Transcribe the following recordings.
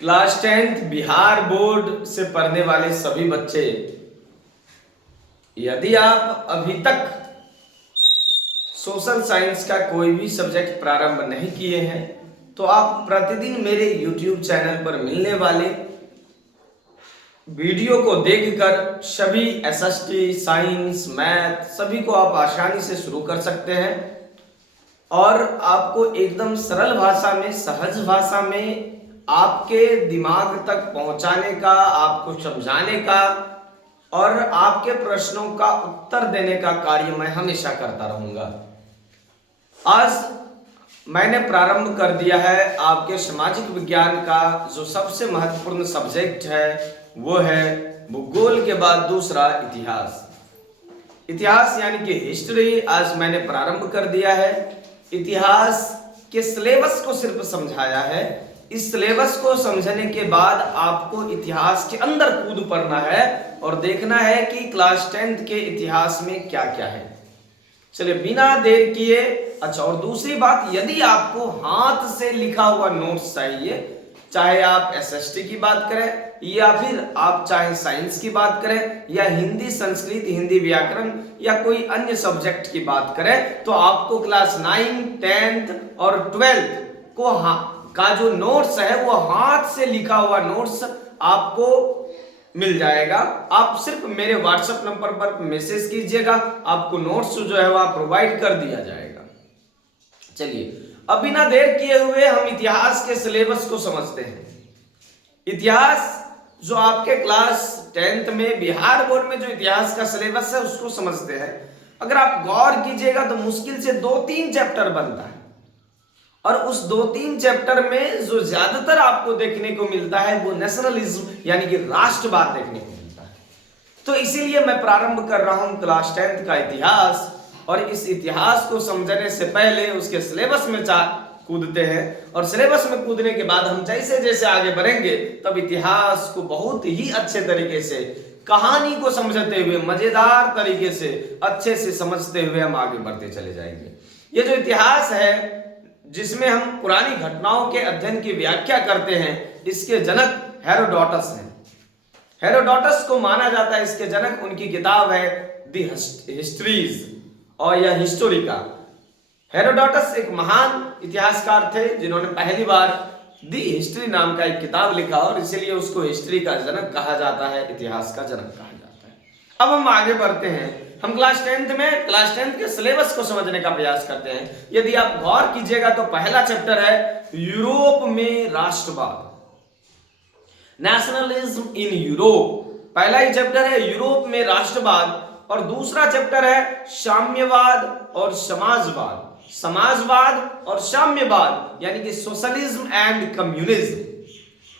Class 10th Bihar board से पढ़ने वाले सभी बच्चे, यदि आप अभी तक सोशल साइंस का कोई भी सब्जेक्ट प्रारंभ नहीं किए हैं तो आप प्रतिदिन मेरे YouTube चैनल पर मिलने वाले वीडियो को देखकर सभी एसएसटी, साइंस, मैथ सभी को आप आसानी से शुरू कर सकते हैं और आपको एकदम सरल भाषा में, सहज भाषा में आपके दिमाग तक पहुंचाने का, आपको समझाने का और आपके प्रश्नों का उत्तर देने का कार्य मैं हमेशा करता रहूंगा। आज मैंने प्रारंभ कर दिया है आपके सामाजिक विज्ञान का जो सबसे महत्वपूर्ण सब्जेक्ट है, वो है भूगोल के बाद दूसरा इतिहास। इतिहास यानी कि हिस्ट्री आज मैंने प्रारंभ कर दिया है। इतिहास के सिलेबस को सिर्फ समझाया है। इस सिलेबस को समझने के बाद आपको इतिहास के अंदर कूद पड़ना है और देखना है कि क्लास 10th के इतिहास में क्या क्या है। चलिए बिना देर किए, अच्छा और दूसरी बात, यदि आपको हाथ से लिखा हुआ नोट्स चाहिए, चाहे आप एसएसटी की बात करें या फिर आप चाहे साइंस की बात करें या हिंदी, संस्कृत, हिंदी व्याकरण या कोई अन्य सब्जेक्ट की बात करें, तो आपको क्लास 9, 10th और 12th को का जो नोट्स है वो हाथ से लिखा हुआ नोट्स आपको मिल जाएगा। आप सिर्फ मेरे व्हाट्सएप नंबर पर मैसेज कीजिएगा, आपको नोट्स जो है वह प्रोवाइड कर दिया जाएगा। चलिए अब बिना देर किए हुए हम इतिहास के सिलेबस को समझते हैं। इतिहास जो आपके क्लास 10th में बिहार बोर्ड में जो इतिहास का सिलेबस है उसको समझते हैं। अगर आप गौर कीजिएगा तो मुश्किल से 2-3 चैप्टर बनता है और उस 2-3 चैप्टर में जो ज्यादातर आपको देखने को मिलता है वो नेशनलिज्म यानी कि राष्ट्रवाद देखने को मिलता है। तो इसीलिए मैं प्रारंभ कर रहा हूं क्लास 10th का इतिहास और इस इतिहास को समझने से पहले उसके सिलेबस में कूदते हैं और सिलेबस में कूदने के बाद हम जैसे जैसे आगे बढ़ेंगे तब इतिहास को बहुत ही अच्छे तरीके से, कहानी को समझते हुए, मजेदार तरीके से, अच्छे से समझते हुए हम आगे बढ़ते चले जाएंगे। ये जो इतिहास है जिसमें हम पुरानी घटनाओं के अध्ययन की व्याख्या करते हैं, इसके जनक हेरोडोटस हैं। हेरोडोटस को माना जाता है इसके जनक, उनकी किताब है दी हिस्ट्रीज और यह हिस्टोरिका। हेरोडोटस एक महान इतिहासकार थे जिन्होंने पहली बार दी हिस्ट्री नाम का एक किताब लिखा और इसलिए उसको हिस्ट्री का जनक कहा जाता है, इतिहास का जनक कहा जाता है। अब हम आगे बढ़ते हैं। हम क्लास 10th में क्लास 10th के सिलेबस को समझने का प्रयास करते हैं। यदि आप गौर कीजिएगा तो पहला चैप्टर है यूरोप में राष्ट्रवाद, नेशनलिज्म इन यूरोप। पहला ही चैप्टर है यूरोप में राष्ट्रवाद और दूसरा चैप्टर है साम्यवाद और समाजवाद। समाजवाद और साम्यवाद यानी कि सोशलिज्म एंड कम्युनिज्म,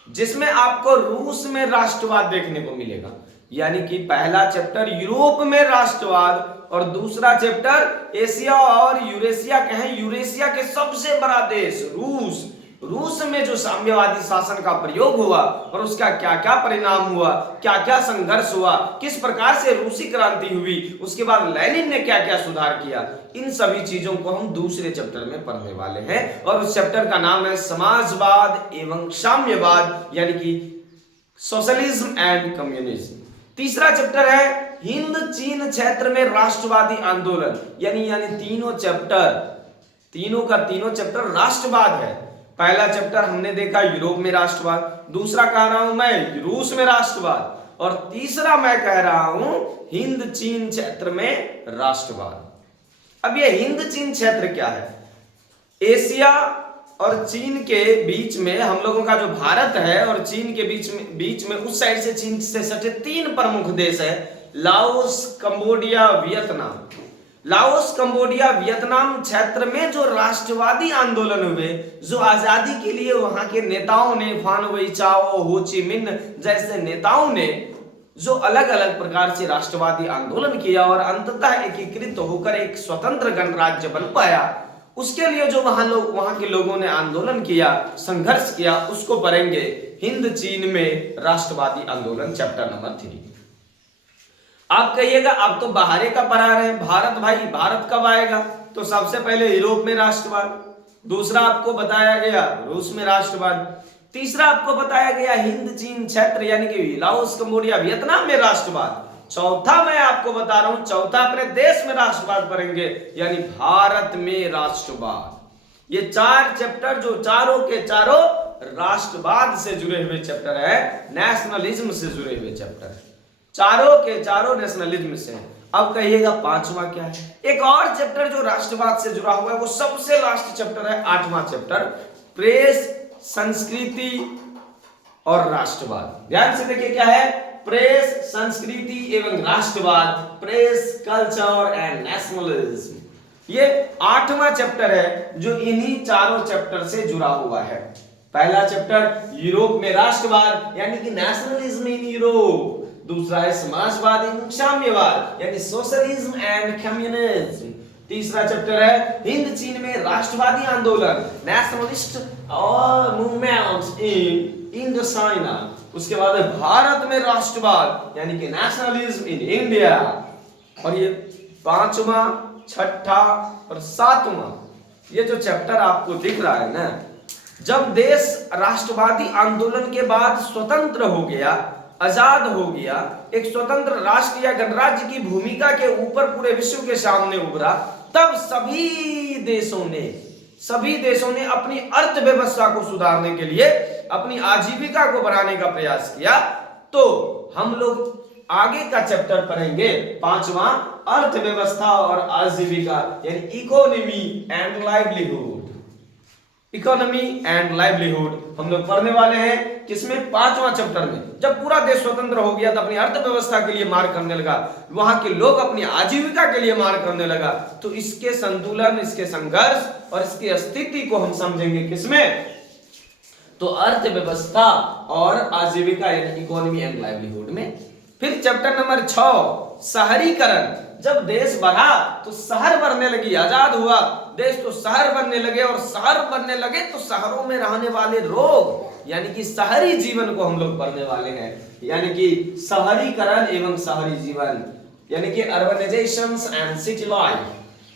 जिसमें आपको रूस में राष्ट्रवाद देखने को मिलेगा। यानी कि पहला चैप्टर यूरोप में राष्ट्रवाद और दूसरा चैप्टर एशिया और यूरेशिया के हैं। यूरेशिया के सबसे बड़ा देश रूस, रूस में जो साम्यवादी शासन का प्रयोग हुआ और उसका क्या क्या परिणाम हुआ, क्या क्या संघर्ष हुआ, किस प्रकार से रूसी क्रांति हुई, उसके बाद लेनिन ने क्या क्या सुधार किया, इन सभी चीजों को हम दूसरे चैप्टर में पढ़ने वाले हैं और उस चैप्टर का नाम है समाजवाद एवं साम्यवाद यानी कि सोशलिज्म एंड कम्युनिज्म। तीसरा चैप्टर है हिंद चीन क्षेत्र में राष्ट्रवादी आंदोलन, यानी तीनों का तीनों चैप्टर राष्ट्रवाद है। पहला चैप्टर हमने देखा यूरोप में राष्ट्रवाद, दूसरा कह रहा हूं मैं रूस में राष्ट्रवाद और तीसरा मैं कह रहा हूं हिंद चीन क्षेत्र में राष्ट्रवाद। अब ये हिंद चीन क्षेत्र क्या है? एशिया और चीन के बीच में, हम लोगों का जो भारत है और चीन के बीच में उस साइड से चीन से सटे 3 प्रमुख देश है, Laos, Cambodia, Vietnam. Laos, Cambodia, Vietnam क्षेत्र में जो राष्ट्रवादी आंदोलन हुए, जो आजादी के लिए वहां के नेताओं ने, फान वई चाओ, हो ची मिन्ह जैसे नेताओं ने जो अलग अलग प्रकार से राष्ट्रवादी आंदोलन किया और अंततः एकीकृत होकर एक स्वतंत्र गणराज्य बन पाया, उसके लिए जो वहां के लोगों ने आंदोलन किया, संघर्ष किया, उसको पढ़ेंगे हिंद चीन में राष्ट्रवादी आंदोलन चैप्टर नंबर 3। आप कहिएगा आप तो बाहर का पढ़ा रहे हैं, भारत भाई, भारत कब आएगा? तो सबसे पहले यूरोप में राष्ट्रवाद, दूसरा आपको बताया गया रूस में राष्ट्रवाद, तीसरा आपको बताया गया हिंद चीन क्षेत्र यानी कि लाओस कंबोडिया वियतनाम में राष्ट्रवाद। चौथा मैं आपको बता रहा हूं, चौथा अपने देश में राष्ट्रवाद पढ़ेंगे यानी भारत में राष्ट्रवाद। ये 4 चैप्टर जो चारों के चारों राष्ट्रवाद से जुड़े हुए चैप्टर है, नेशनलिज्म से जुड़े हुए चैप्टर है, चारों के चारों नेशनलिज्म से। अब कहिएगा पांचवा क्या है? एक और चैप्टर जो राष्ट्रवाद से जुड़ा हुआ है, वो सबसे लास्ट चैप्टर है, 8वां चैप्टर, प्रेस, संस्कृति और राष्ट्रवाद। ध्यान से देखिए क्या है, प्रेस, संस्कृति एवं राष्ट्रवाद, प्रेस, कल्चर एंड नेशनलिज्म। ये 8वां चैप्टर है जो इन्हीं चारों चैप्टर से जुड़ा हुआ है। पहला चैप्टर यूरोप में राष्ट्रवाद यानी कि नेशनलिज्म इन यूरोप, दूसरा है समाजवाद एवं साम्यवाद यानी सोशलिज्म एंड कम्युनिज्म, तीसरा चैप्टर है हिंद चीन में राष्ट्रवादी आंदोलन, नेशनलिस्ट और मूवमेंट्स इन इंडो चाइना, उसके बाद है भारत में राष्ट्रवाद यानी कि नेशनलिज्म इन इंडिया, और ये 5वां, 6ठा और 7वां ये जो चैप्टर आपको दिख रहा है ना, जब देश राष्ट्रवादी आंदोलन के बाद स्वतंत्र हो गया, आजाद हो गया, एक स्वतंत्र राष्ट्र या गणराज्य की भूमिका के ऊपर पूरे विश्व के सामने उभरा, तब सभी देशों ने अपनी अर्थव्यवस्था को सुधारने के लिए, अपनी आजीविका को बढ़ाने का प्रयास किया। तो हम लोग आगे का चैप्टर पढ़ेंगे 5वां, अर्थव्यवस्था और आजीविका यानी economy and livelihood. Economy and livelihood हम लोग पढ़ने वाले हैं किसमें? 5वां चैप्टर में। जब पूरा देश स्वतंत्र हो गया तो अपनी अर्थव्यवस्था के लिए मार करने लगा, वहां के लोग अपनी आजीविका के लिए मार करने लगा, तो इसके संतुलन, इसके संघर्ष और इसकी स्थिति को हम समझेंगे किसमें? तो अर्थव्यवस्था और आजीविका यानी इकोनॉमी एंड लाइवलीहुड में। फिर चैप्टर नंबर 6 शहरीकरण। जब देश बढ़ा तो शहर बनने लगी, आजाद हुआ देश तो शहर बनने लगे, और शहर बनने लगे तो शहरों में रहने वाले रोग यानी कि शहरी जीवन को हम लोग पढ़ने वाले हैं, यानी कि शहरीकरण एवं शहरी जीवन यानी कि अर्बनाइजेशन एंड सिटी लाइफ,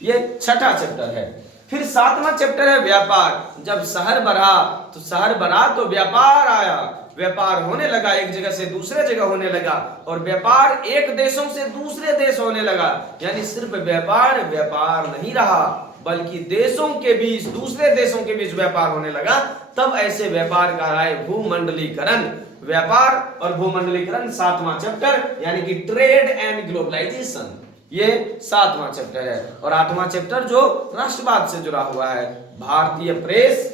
ये 6ठा चैप्टर है। फिर 7वां चैप्टर है व्यापार। जब शहर बढ़ा तो व्यापार आया, व्यापार होने लगा, एक जगह से दूसरे जगह होने लगा, और व्यापार एक देशों से दूसरे देश होने लगा, यानी सिर्फ व्यापार नहीं रहा बल्कि देशों के बीच, दूसरे देशों के बीच व्यापार होने लगा। तब ऐसे व्यापार का है भूमंडलीकरण। व्यापार और भूमंडलीकरण 7वां चैप्टर यानी कि ट्रेड एंड ग्लोबलाइजेशन, ये 7वां चैप्टर है। और 8वां चैप्टर जो राष्ट्रवाद से जुड़ा हुआ है, भारतीय प्रेस,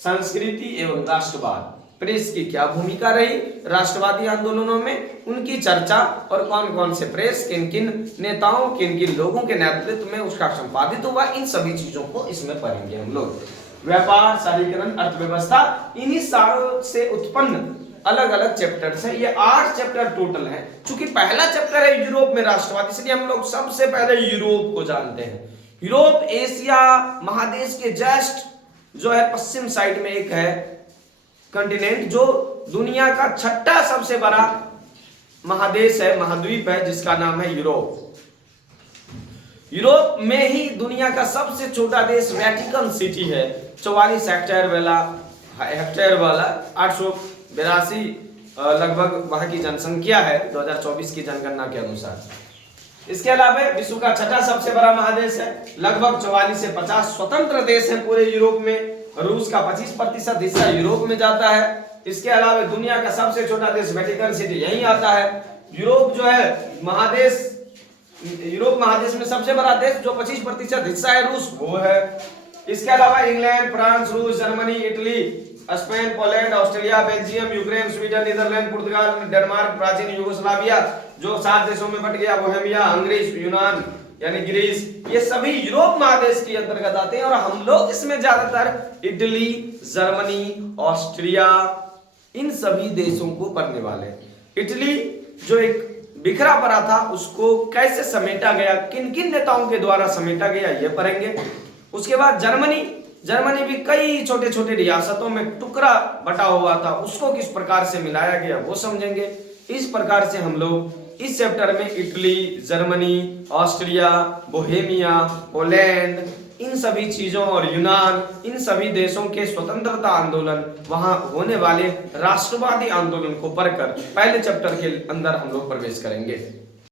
संस्कृति एवं राष्ट्रवाद। प्रेस की क्या भूमिका रही राष्ट्रवादी आंदोलनों में, उनकी चर्चा, और कौन कौन से प्रेस किन किन नेताओं, किन किन लोगों के नेतृत्व में उसका संपादित हुआ, इन सभी चीजों को इसमें पढ़ेंगे हम लोग। व्यापार, शहरीकरण, अर्थव्यवस्था, इन्हीं सारों से उत्पन्न अलग अलग चैप्टर्स हैं। ये 8 चैप्टर टोटल हैं। चूंकि पहला चैप्टर है यूरोप में राष्ट्रवाद, इसलिए हम लोग सबसे पहले यूरोप को जानते हैं। यूरोप एशिया महादेश के जस्ट जो है पश्चिम साइड में एक है कंटिनेंट, जो दुनिया का 6ठा सबसे बड़ा महादेश है, महाद्वीप है, जिसका नाम है यूरोप। यूरोप में ही दुनिया का सबसे छोटा देश वेटिकन सिटी है, 44 हेक्टेयर वाला 882 लगभग वहां की जनसंख्या है 2024 की जनगणना के अनुसार। इसके अलावा विश्व का 6ठा सबसे बड़ा महादेश है, लगभग 44 से 50 स्वतंत्र देश हैं पूरे यूरोप में, रूस का 25% हिस्सा यूरोप में जाता है। इसके अलावा दुनिया का सबसे छोटा देश वेटिकन सिटी यहीं आता है। यूरोप जो है महादेश, यूरोप महादेश में सबसे बड़ा देश जो 25% हिस्सा है रूस, वो है। इसके अलावा इंग्लैंड, फ्रांस, रूस, Germany, Italy, Spain, Poland, Australia, Belgium, Ukraine, Sweden, Netherland, पुर्तगाल, डेनमार्क, प्राचीन यूगोस्लाविया जो 7 देशों में बट गया, बोहेमिया, हंगरी, यूनान यानी ग्रीस, ये सभी यूरोप महादेश के अंतर्गत आते हैं। और हम लोग इसमें ज्यादातर इटली, जर्मनी, ऑस्ट्रिया, इन सभी देशों को पढ़ने वाले। इटली जो एक बिखरा पड़ा था, उसको कैसे समेटा गया, किन किन नेताओं के द्वारा समेटा गया, ये पढ़ेंगे। उसके बाद जर्मनी भी कई छोटे छोटे रियासतों में टुकड़ा बटा हुआ था, उसको किस प्रकार से मिलाया गया वो समझेंगे। इस प्रकार से हम लोग इस चैप्टर में Italy, Germany, Austria, Bohemia, Poland, इन सभी चीजों और यूनान, इन सभी देशों के स्वतंत्रता आंदोलन, वहां होने वाले राष्ट्रवादी आंदोलन को पढ़कर पहले चैप्टर के अंदर हम लोग प्रवेश करेंगे।